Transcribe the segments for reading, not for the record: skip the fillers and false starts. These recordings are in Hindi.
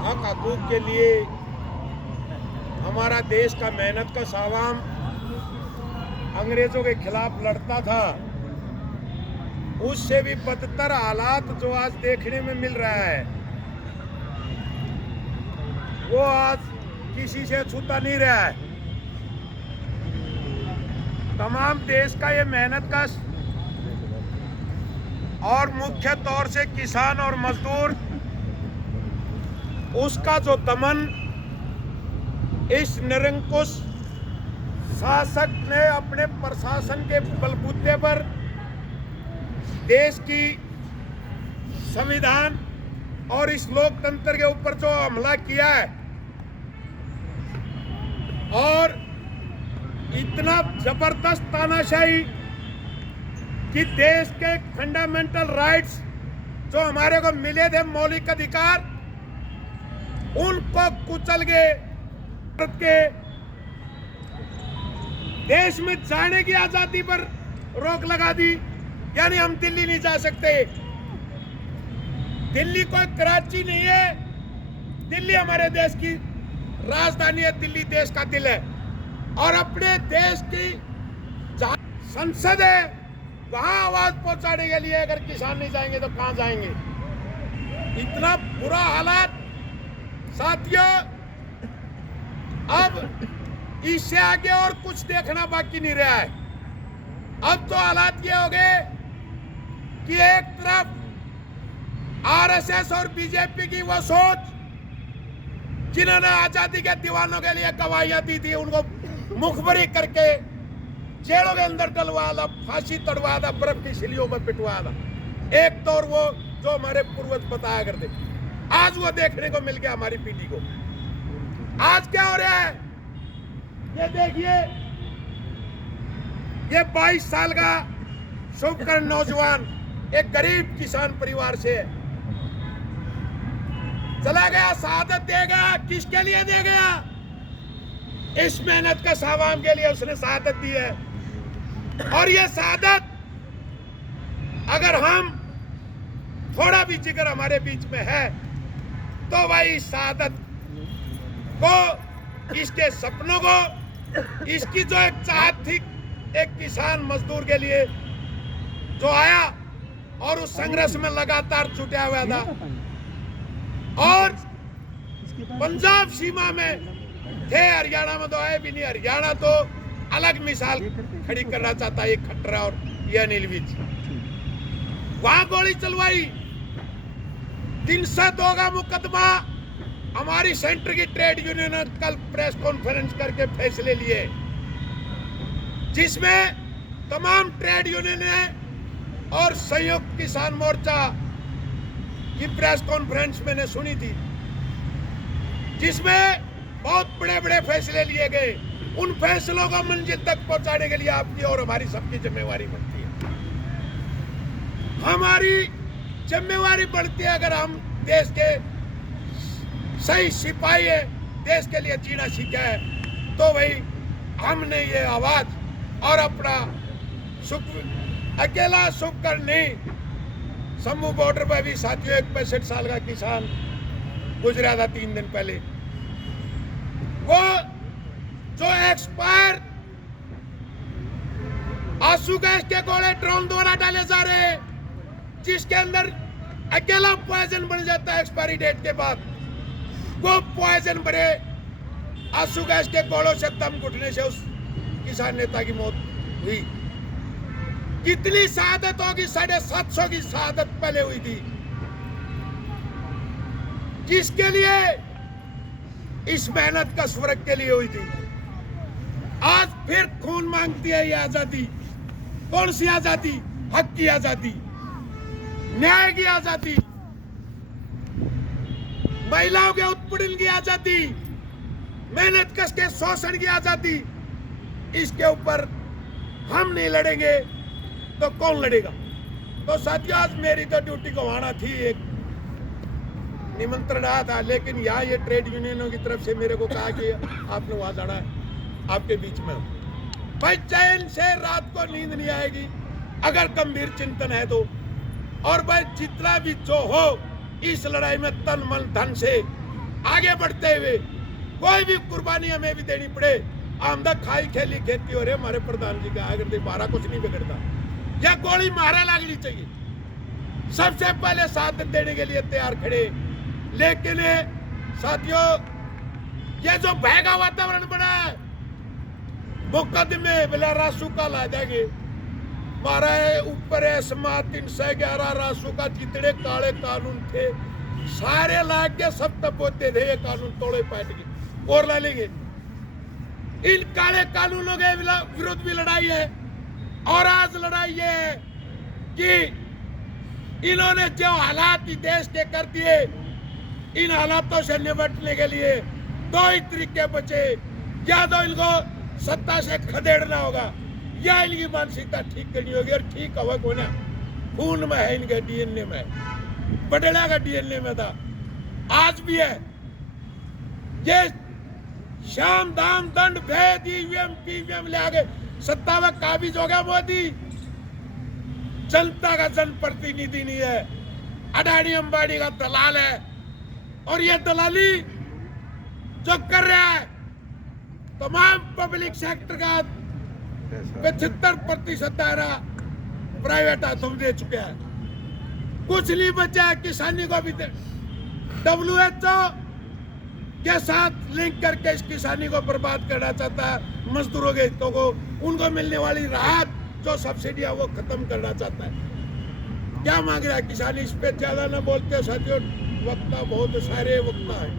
हक हकूक के लिए हमारा देश का मेहनत का सावाम अंग्रेजों के खिलाफ लड़ता था, उससे भी बदतर हालात जो आज देखने में मिल रहा है वो आज किसी से छूता नहीं रहा है। तमाम देश का ये मेहनत का और मुख्य तौर से किसान और मजदूर, उसका जो दमन इस निरंकुश शासक ने अपने प्रशासन के बलबूते पर देश की संविधान और इस लोकतंत्र के ऊपर जो हमला किया है और इतना जबरदस्त तानाशाही कि देश के फंडामेंटल राइट्स जो हमारे को मिले थे, मौलिक अधिकार, उनको कुचल के देश में जाने की आजादी पर रोक लगा दी। यानी हम दिल्ली नहीं जा सकते। दिल्ली कोई कराची नहीं है, दिल्ली हमारे देश की राजधानी है, दिल्ली देश का दिल है और अपने देश की संसद है, वहां आवाज पहुंचाने के लिए अगर किसान नहीं जाएंगे तो कहां जाएंगे। इतना बुरा हालात साथियों, अब इससे आगे और कुछ देखना बाकी नहीं रहा है। अब तो हालात ये हो गए कि एक तरफ आरएसएस और बीजेपी की वो सोच जिन्होंने आजादी के दीवानों के लिए गवाहियां दी थी, उनको मुखबरी करके जेलों के अंदर डलवा दा, फांसी तड़वा दा, बर्फ की सिलियों में पिटवा दा। एक तौर वो जो हमारे पूर्वज बताया करते, आज वो देखने को मिल गया हमारी पीढ़ी को। आज क्या हो रहा है ये देखिए, ये 22 साल का शुभकर्ण नौजवान एक गरीब किसान परिवार से है, चला गया, शहादत दे गया। किसके लिए दे गया? इस मेहनत का सावाम के लिए उसने शहादत दी है। और ये शहादत अगर हम थोड़ा भी जिक्र हमारे बीच में है तो भाई इस शहादत को, इसके सपनों को, इसकी जो एक चाहत थी एक किसान मजदूर के लिए जो आया और उस संघर्ष में लगातार जुटा हुआ था और पंजाब सीमा में थे, हरियाणा में तो आए भी नहीं। हरियाणा तो अलग मिसाल खड़ी करना चाहता है, खट्टर और ये अनिल विज। वहां गोली चलवाई, 302 का मुकदमा। हमारी सेंटर की ट्रेड यूनियन ने कल प्रेस कॉन्फ्रेंस करके फैसले लिए जिसमें तमाम ट्रेड यूनियन और संयुक्त किसान मोर्चा की प्रेस कॉन्फ्रेंस मैंने सुनी थी, जिसमें बहुत बड़े बड़े फैसले लिए गए। उन फैसलों को मंजिल तक पहुंचाने के लिए आपकी और हमारी सबकी जिम्मेवारी बनती है। हमारी जिम्मेवारी बढ़ती है, अगर हम देश के सही सिपाही है, देश के लिए जीना सीखा है, तो भाई हमने ये आवाज और अपना अकेला सुख कर नहीं। सम्मू बॉर्डर पर भी साथियों एक 65 साल का किसान गुजरा था 3 दिन पहले। वो जो एक्सपायर आंसू गैस के गोले ड्रोन द्वारा डाले जा रहे हैं, जिसके अंदर अकेला पॉइजन बन जाता है एक्सपायरी डेट के बाद, वो पॉइजन भरे आंसू गैस के गोलों से दम घुटने से उस किसान नेता की मौत हुई। कितनी शहादत होगी? 750 की शहादत पहले हुई थी। किसके लिए? इस मेहनत का स्वर्ग के लिए हुई थी। आज फिर खून मांगती है ये आजादी। कौन सी आजादी? हक की आजादी, न्याय की आजादी, महिलाओं के उत्पीड़न की आजादी, मेहनत कश के शोषण की आजादी। इसके ऊपर हम नहीं लड़ेंगे तो कौन लड़ेगा? तो साथियों, आज मेरी तो ड्यूटी को आना थी, एक निमंत्रण आया था, लेकिन यहाँ ये ट्रेड यूनियनों की तरफ से मेरे को कहा कि आपने वहां जाना है, आपके बीच में हूं। भाई चैन से रात को नींद नहीं आएगी अगर गंभीर चिंतन है तो। और भाई जितना भी जो हो, इस लड़ाई में तन मन धन से आगे बढ़ते हुए कोई भी कुर्बानी हमें भी देनी पड़े, आमदा खाई खेली खेती हो रही हमारे प्रधान जी का, अगर बारह कुछ नहीं बिगड़ता, या गोली मारा लगनी चाहिए। सबसे पहले साथ देने के लिए तैयार खड़े। लेकिन साथियों, ये जो भय का वातावरण बना है, मुकदमे बिला रासू का ला देंगे, मारा ऊपर है समाज 311 रासू का जितने काले कानून थे सारे ला के सब तपोते थे, ये कानून तोड़े पैट के और ला लेंगे। इन काले कानूनों के विरुद्ध भी लड़ाई है। और आज लड़ाई ये है कि इन्होंने जो हालात देश के कर दिए, इन हालातों से निपटने के लिए दो ही तरीके बचे, या तो इनको सत्ता से खदेड़ना होगा या इनकी मानसिकता ठीक करनी होगी। और ठीक होगा को ना, खून में है, इनके डीएनए में, बटला का डीएनए में था, आज भी है। ये शाम दाम दंड भेद ईवीएम टीवीएम ले आगे सत्ता में काबिज हो गया मोदी, जनता का जनप्रतिनिधि नहीं है, अडानी अंबानी का दलाल है। और ये दलाली जो कर रहा है तमाम पब्लिक सेक्टर का 75% दायरा प्राइवेट हाथों में दे चुका है, कुछ नहीं बचा है। किसानी को भी WHO के साथ लिंक करके इस किसानी को बर्बाद करना चाहता है, मजदूरों के हितों को, उनको मिलने वाली राहत जो सब्सिडी है वो खत्म करना चाहता है। क्या मांग रहा है किसानी? इस पे ज्यादा ना बोलते साथियों, वक्ता बहुत सारे वक्ता है,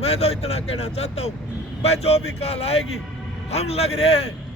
मैं तो इतना कहना चाहता हूँ भाई जो भी काल आएगी हम लग रहे हैं